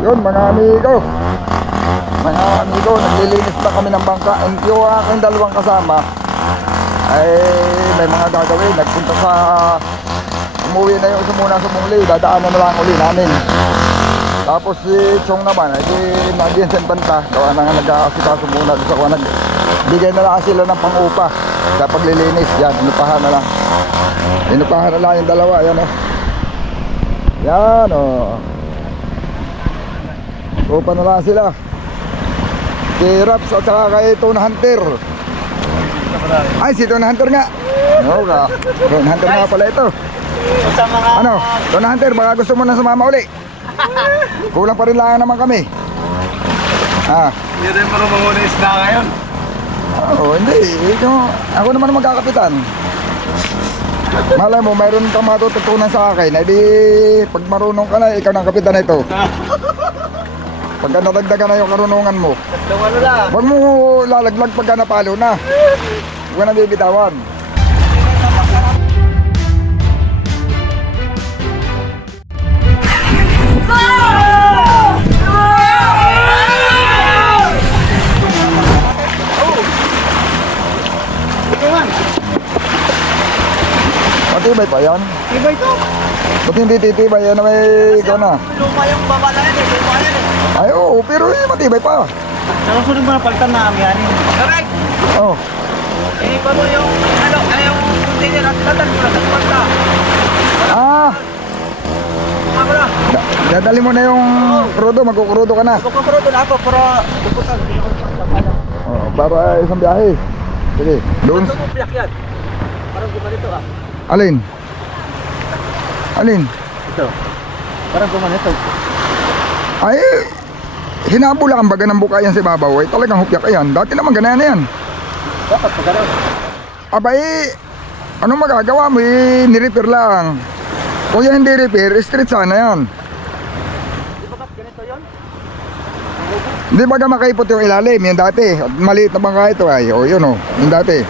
Yun mga amigo, naglilinis na kami ng bangka. And yung aking dalawang kasama ay may mga gagawin. Nagpunta sa, umuwi na yung muna sa Mungli, dadaanan na lang uli namin. Tapos si Chong naman ay nandiyan sa banta, gawa na nga nag-aasikaso muna sa kuha. Bigay na lang sila ng pang-upa sa paglilinis. Yan, inupahan na lang yung dalawa. Yan yan upa na lang sila, si Raps at saka kay Tone Hunter. Ay, si Tone Hunter nga. Tone Hunter nga pala ito. Ano, Tone Hunter, baka gusto mo na sumama uli. Kulang pa rin lang naman kami. Hindi rin marunong muna isda ngayon. Oo, hindi. Ako naman magkakapitan. Malay mo, mayroon kang matututunan sa akin. Eh di, pag marunong ka na, ikaw na kapitan na ito. Pagka nadagdagan na yung karunungan mo, huwag mo lalaglag pagka napalo na. Huwag na bibitawan. Matibay pa yan? Tibay to. Ba't hindi titibay yan na may ikaw na? Luma yung baba na yan eh. Luma yan eh. Ay oo, pero matibay pa. Saka sunod mo na palitan na kami yan eh. Correct. Oo. Iba mo yung yung container at tatan mo na sa pagka. Dadali mo na yung krudo, magkukrudo ka na. Magkukrudo na ako para duputan. Oo, para isang biyahe. Sige, doon. Ito mo biyak yan. Parang gumanito ah. Alin? Ito. Parang gumanito. Ay, hinabula ang baga ng bukayan si Babaw. Ay talagang hupyak yan. Dati naman ganyan na yan. Dapat pa gano'n. Abay, anong magagawa mo? Ni-repair lang. Kung yan hindi repair, street sana yan. Di ba ganito yun? Hindi baga makaipot yung ilalim, yung dati. At maliit na bangka ito ay, o yun o, yung dati.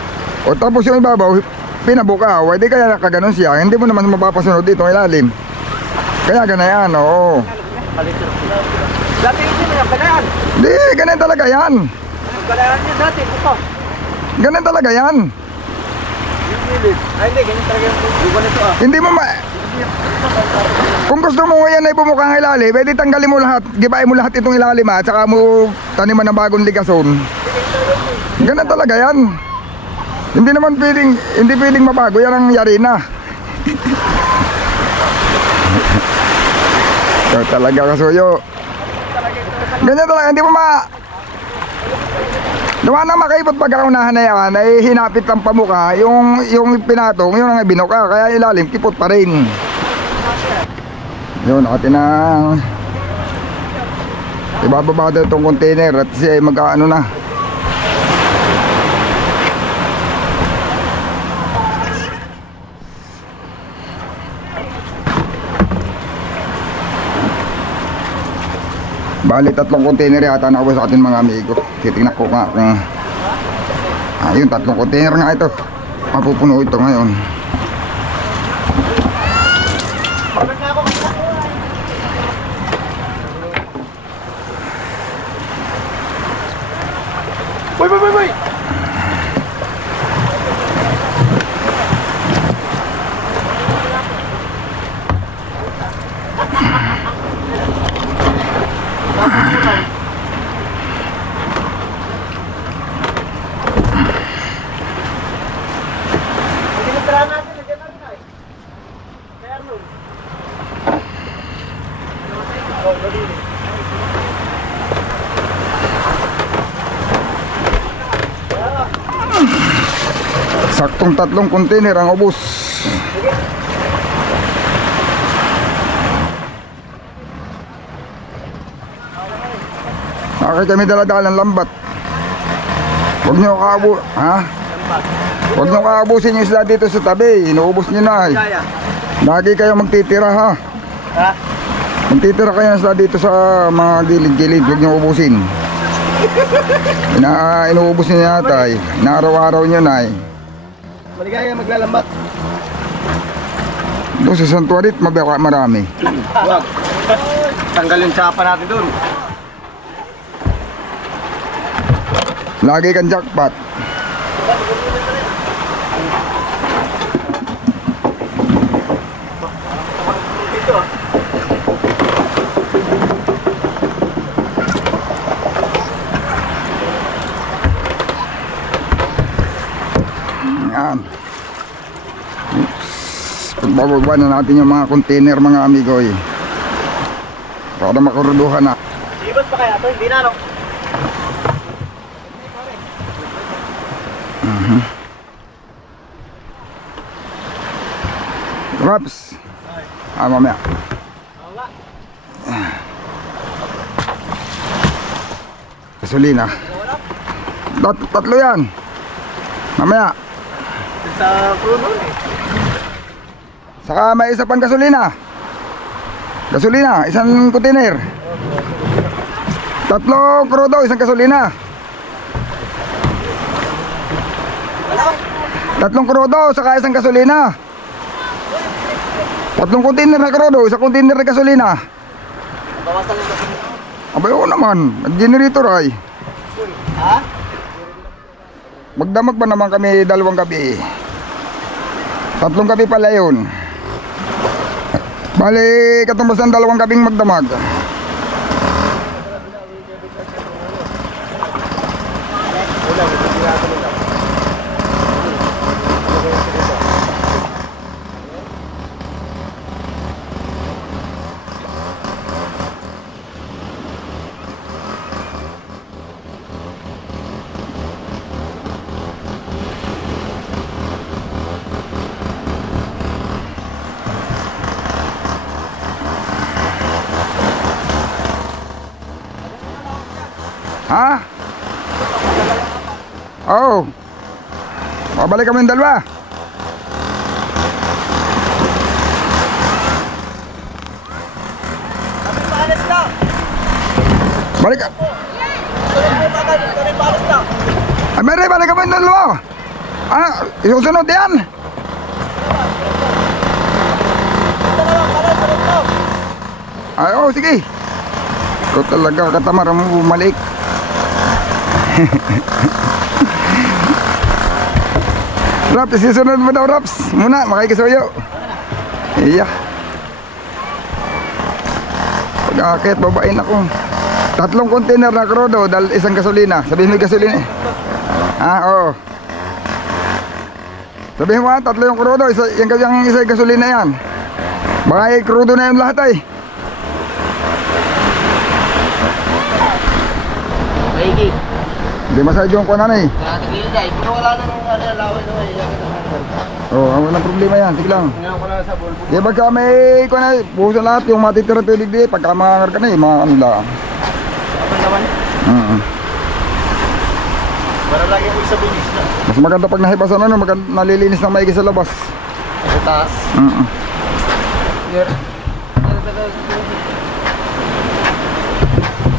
O tapos yung ibabaw, pinabuka. O di kaya nakaganon siya, hindi mo naman mapapasunod dito yung ilalim. Kaya ganayan, oo. Dati hindi mo yung ganayan. Hindi, ganyan talaga yan. Ganayan yun dati, ito. Ganyan talaga yan. Yung milit. Ay hindi, ganyan talaga yung ganito ah. Hindi mo Kung gusto mo ngayon ay bumuka ang ilalim, pwede tanggalin mo lahat, gibain mo lahat itong ilalim at saka mo taniman ng bagong ligason. Ganyan talaga yan. Hindi naman pwedeng mabago, yan ang yari na. Ito talaga kasuyo. Ganyan talaga, hindi mo Nawa na makaipot pagkaunahan na yan, ay hinapit ang pamuka, yung pinatong, yun ang binuka, kaya ilalim, kipot pa rin. Yun, atin ang ibababa daw itong container at siya ay magkaano na. Bali, 3 container yata na ako sa atin mga amigo. Titingnan ko nga kung ayun, 3 container nga ito. Mapupuno ito ngayon. Boy! Saktong 3 container ang ubos. Bakit kami dala-dalang lambat? Huwag nyo Huwag nyo kaabusin yung isla dito sa tabi. Inuubos nyo na eh. Lagi kayo magtitira ha. Magtitira kayo isla dito sa mga gilid-gilid. Huwag nyo ubusin. Inuubos nyo yata eh. Inaaraw-araw nyo na eh. Maligaya maglalambat. Doon sa Santuarit, marami. Wag. Tanggal yung tsapa natin doon. Lagi kang jackpot. Dito ah. Yan. Pagbababa na natin yung mga container mga amigoy. Para makuruduhan na. Ibas pa kaya ito? Hindi na no? Raps. Mamaya. Gasolina. Tatlo yan. Mamaya. Sa Bruno eh. Saka may isa pang gasolina. Gasolina, isang container. Tatlo krudo, isang gasolina. Tatlong krudo, saka isang gasolina. Tatlong container na krudo, isang container na gasolina. Bawasan yung gasolina. Abay, oo naman, generator ay. Ha? Magdamag ba naman kami 2 gabi? 3 gabi pala yun. Bali, katumbas ng 2 gabing magdamag. Ha? Oo. Babalik kami yung 2. Kami paalis lang. Balik ka. Kami paalis lang. Ay, Mary, balik kami yung 2. Ah, isusunod yan. Ay, oo, sige. Ikaw talaga katamar mo bumalik. Raps, isusunod mo daw, Raps. Muna, makikisuyo. Iya. Pag-akit, babain ako. 3 container na krudo, isang gasolina. Sabihin mo yung gasolina eh. Ah, oo. Sabihin mo 3 yung krudo, isa yung gasolina yan. Baka yung krudo na yung lahat ay. Maigi. Hindi masadyo ko na eh. Natigil dahil. Pero wala na nung alawin naman. Oo, walang problema yan. Sige lang. Ngayon ko lang sa bulbo. Di pagka may ko na, buhusan lahat yung matitira tulig di. Pagka mangangar ka na eh, mga ano lang. Apa naman? Para lagi ko sa bilis na. Mas maganda pag nahibasan ano, nalilinis ng maigi sa labas. Sa taas.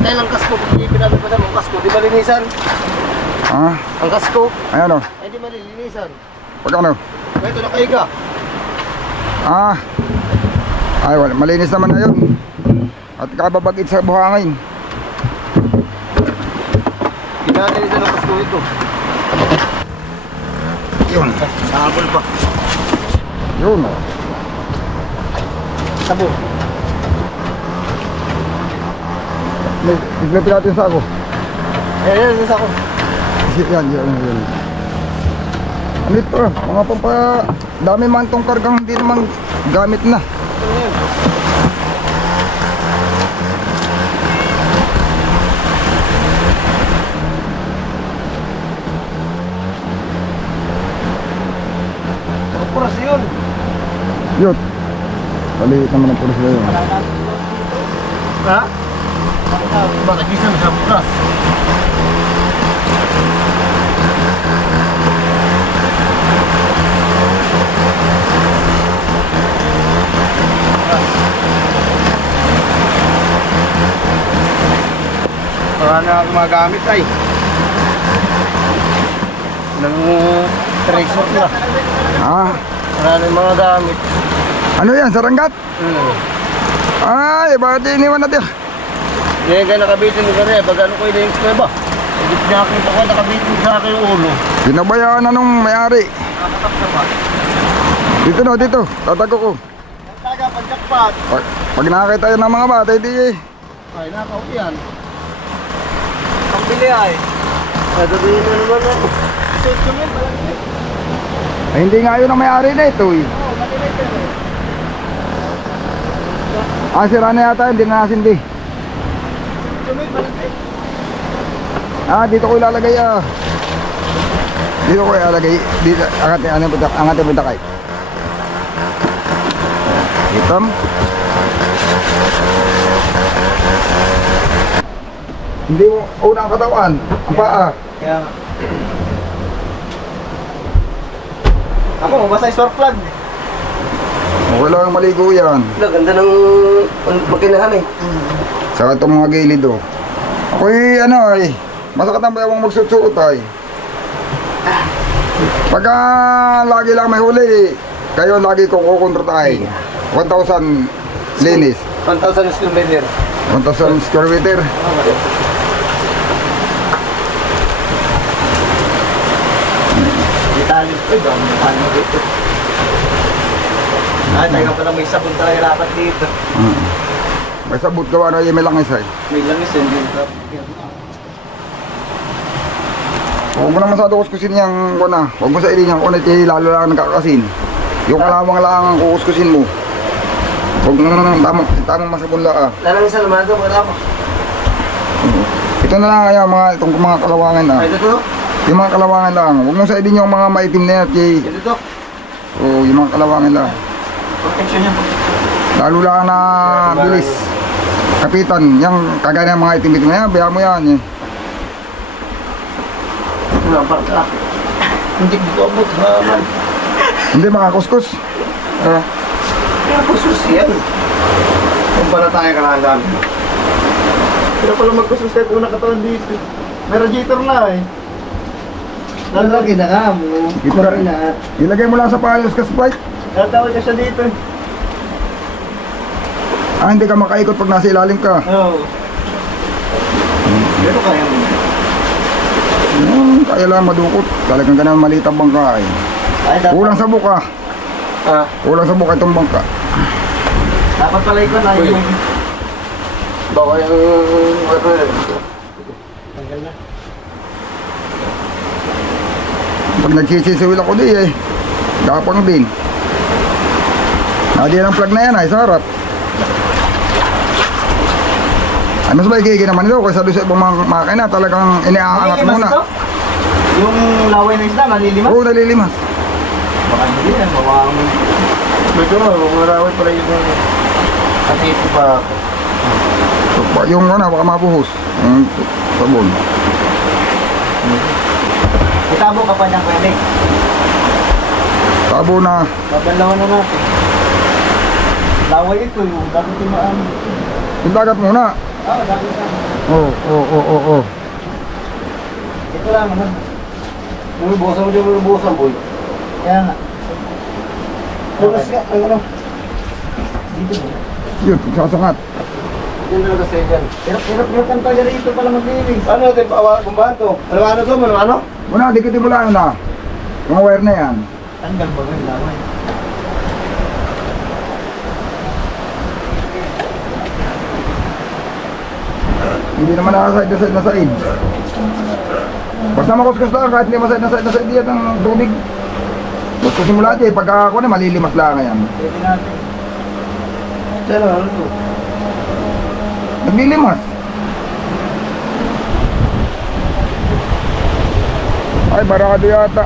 Dahil ang kasko, pinapipatan mo ang kasko, di malinisan. Ah, Ang kasko, ayan o. ay di malinisan. Pag ano? Ito nakaiga. Ah, ay wala, malinis naman na yun. At kababagit sa buhangin. Pinalinisan ang kasko ito. Yun. Sabol pa. Yun. Sabol. Iglapin natin sa ako. Yan, sa ako. Yan. Ano ito? Mga pampa... Dami man itong kargang hindi naman gamit na. Puras yun. Yun. Maliit naman ang pulis na yun. Ha? Bakit isa na sa puras? Wala na gumagamit ay. Nang tracer na. Ah, Wala na yung mga gamit. ano yan? Saranggat? Ay, bakit iniwan natin? Ngayon ka nakabitin ko rin, pag ano ko yun yung kuweba. Hindi niya kita ko nakabitin sa akin yung ulo. Binabayaan na nung may-ari. Nakatap na ba? Dito no, dito. Tatago ko. Taga, pagjakpat. Pag nakakita yan ng mga bata, hindi eh. Ay, nakaup yan. Ang bili ay. Ay, sabihin mo naman ako. Susumin, malaki. Ay, hindi nga yun ang may-ari na ito eh. Oo, malilit yan eh. Ah, sira na yata, hindi na nasindi. Susumin, malaki. Ah, dito ko ilalagay ah. Dito ko ilalagay. Dito, angat yung punta kay. Itom. Hindi mo unang katawan. Ang paa. Kaya nga. Ako, mabasa yung spark plug. Okay lang ang maligo yan. Ganda ng makinahan eh. Sa itong mga gilid oh. Ako'y ano ay, masakit ang bayawang magsusuot ay. Pagka lagi lang may huli, kayo lagi ko kukontrata ay. 1,000 linis. 1,000 square meter. 1,000 square meter. Detalye. Uy, dami na tayo dito. Ay, tayo pa lang may sabon talaga dapat dito. May sabot gawa na yung may langis ay. May langis yun dito. Huwag mo na masyado kuskusin yung kuna. Huwag mo sa ilin yung kunit eh, lalo lang nakakasin. Yung kalawang lang ang kukuskusin mo. Huwag mo na tamang masabon lang ah. Lalang isa naman ito, wala ko. Ito na lang ay itong mga kalawangan ah. Ay, ito. Yung mga kalawangan lang. Huwag mo sa ilin yung mga maitim na yan. Ito. Oo, yung mga kalawangan lang. Protection yan. Lalo lang na bilis. Kapitan, yung kagaya ng mga itim-itim na yan, bayaan mo yan eh. Wala pa ka. Hindi ko abot naman. Hindi makakuskus. Pero kusus yan. Kung pala tayo ka lang dami. Pero pala magkusustet una katawan dito. May radiator na eh. Lalaki na ka mo. Ito na. Ilagay mo lang sa payos ka Sprite. Tatawag ka siya dito eh. Ah, hindi ka makaikot pag nasa ilalim ka. Oo. Pero kaya mo. Kaya lang madukot. Talagang ganun maliit ang bangka eh. Ay, dapat. Kulang sa buka. Ah. Kulang sa buka itong bangka. Dapat pala ikaw na yung... Baka yung... Tanggal na. Pag nagsisisiwil ako di eh. Gapang din. Nadiyan ang plug na yan ay sa harap. Ay mas maigigin naman ito kaysa doon sa ibang mga makina. Talagang iniaangat Malilimas muna. ito? Yung laway na isda, malilimas? Oo, nalilimas. Baka hindi yan, mawawang... Ito nga, marawin pala yung... At ito pa... Yung ano, baka mabuhos. Yung sabon. Itabo ka pa niyang pwede. Sabo na. Babalawan na natin. Laway ito, yung dapat timaan. Yung dagat muna. Oo, dapat timaan. Oo. Ito lang naman. Lulubusan mo din lulubusan, boy. Kaya nga. Lumas ka, ang ano. Dito mo. Yun, sasangat. Yan talaga sa'yo dyan. Hirap ang taga rito pala maglinis. Ano natin, kumbahan to? Ano to, ano? Muna, dikitin mo lang na. Mga wire na yan. Tanggal ba yung laway? Hindi naman nakaside na side. Basta makuskus lang kahit hindi maside na side diyan ng tubig. Kuskusin mo lahat eh. Pagka ako na malilimas lang yan. Pwede natin. Diyan, ano to? Naglilimas. Ay, barado yata.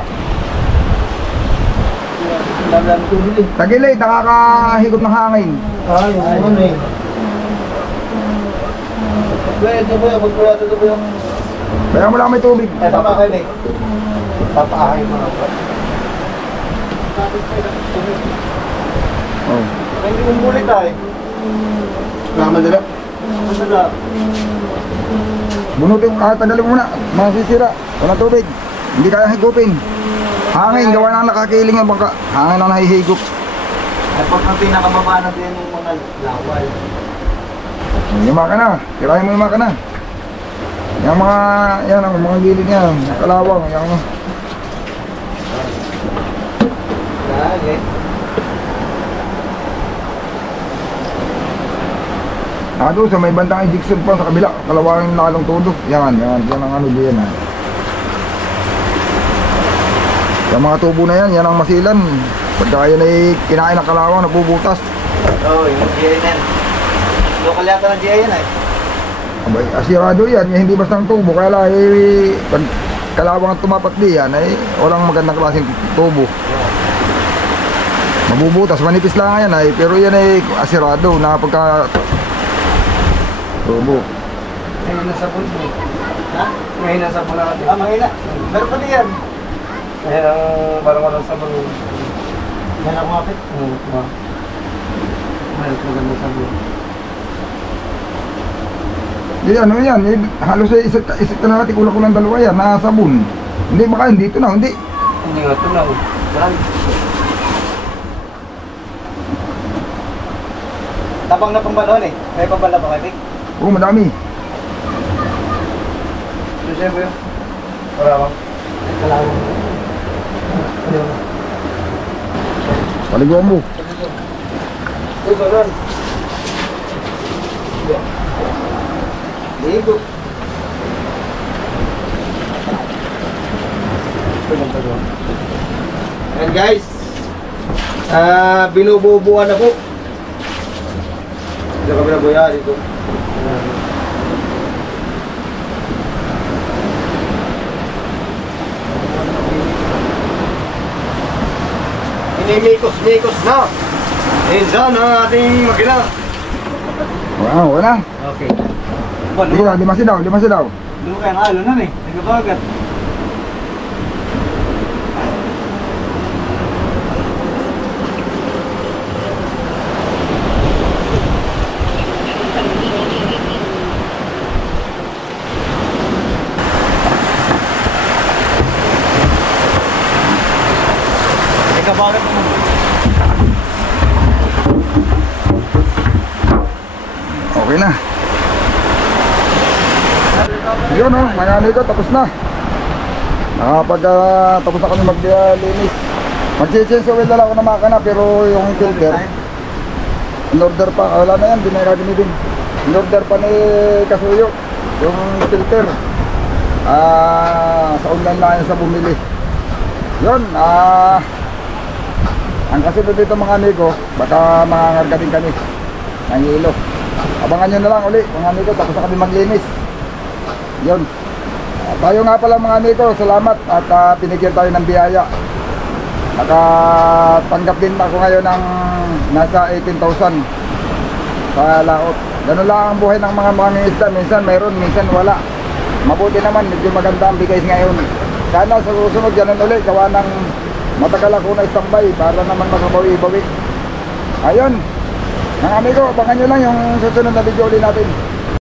Lalang tubig eh. Tagilid, nakakahigop ng hangin. Ah, yung ano eh. Pwede ba yung magpulata ito ba yung... Kaya mo lang may tubig. Ay, papakain eh. Papakain mo na ba? Oh. Ay, hindi mong bulit ay. Nakamadala? Masala. Bunutin mo, tagalin mo muna. Masisira. Walang tubig. Hindi kaya higupin. Hangin, gawa na nakakiling ang bangka. Hangin ang nahihigop. Ay, pag ang pinakamababa na din yung mga laway. Yung makina, tirahin mo yung makina. Yung mga, yan ang mga gilid niya, yung kalawang, yung ano. Lagi. Doon sa may bandang injection pa sa kabila, kalawang yung nakalong todo. Yan ang ano diyan ha. Yung mga tubo na yan, yan ang masilan. Pagka yan ay kinain ng kalawang, nabubutas. Oo, yung GI na yan. Local yata ng GI yan eh. Abay, asirado yan, hindi basta ng tubo. Kaya lang, pag kalawang ang tumapat diyan, ay walang magandang klaseng tubo. Mabubutas, manipis lang yan ay, pero yan ay asirado na pagka tubo. Ngayon na sabon mo. Ha? Ngayon na sabon natin. Ah, mahina. Meron pa din yan. Ngayon ang parang walang sabon. Yan ang kumapit? Oo. Meron magandang sabon. Di ano yan, halos ay isip na natin kulang-kulang dalawa yan na sabon. Hindi baka dito na, hindi. Hindi nga ito lang. Marami. Tabang na pambalon eh. May pambala pa kayo, Vic? Oo, madami. Ano siya ba yun? Kalawang. Kalawang. Kalawang. Paliguan mo. Uy, balon. Ligo. Ayan guys. Binububuan na po. Dito kami nabuya dito. Inimikos-mikos na. Minsan ang ating makina. Wow, wala. Okay. Sige na, lima sidaw. Dulu kayo halo na eh. Nagabagat. Nagabagat mo. Okay na. Yun o, mga amigo, tapos na. Tapos na kami maglinis. Mag-change oil na lang ako ng makina, pero yung filter in order pa, wala na yan, di na yung din. In order pa ni Kasuyo yung filter. Sa online lang yan sa bumili. Yun, ang kasunod dito mga amigo, baka mangangarga din kami ng hilo. Abangan nyo na lang uli mga amigo, tapos na kami maglinis. Yun. Tayo nga pala mga amigo, salamat at pinigyan tayo ng biyaya. Nakatanggap din ako ngayon ng nasa 18,000 sa laot. Ganun lang ang buhay ng mga isda. Minsan mayroon, minsan wala. Mabuti naman, medyo maganda ang bigay ngayon. Sana sa susunod ganun ulit, gawa ng matagal ako na standby para naman makabawi-bawi. Ayun, mga amigo, abangan nyo lang yung susunod na video ulit natin.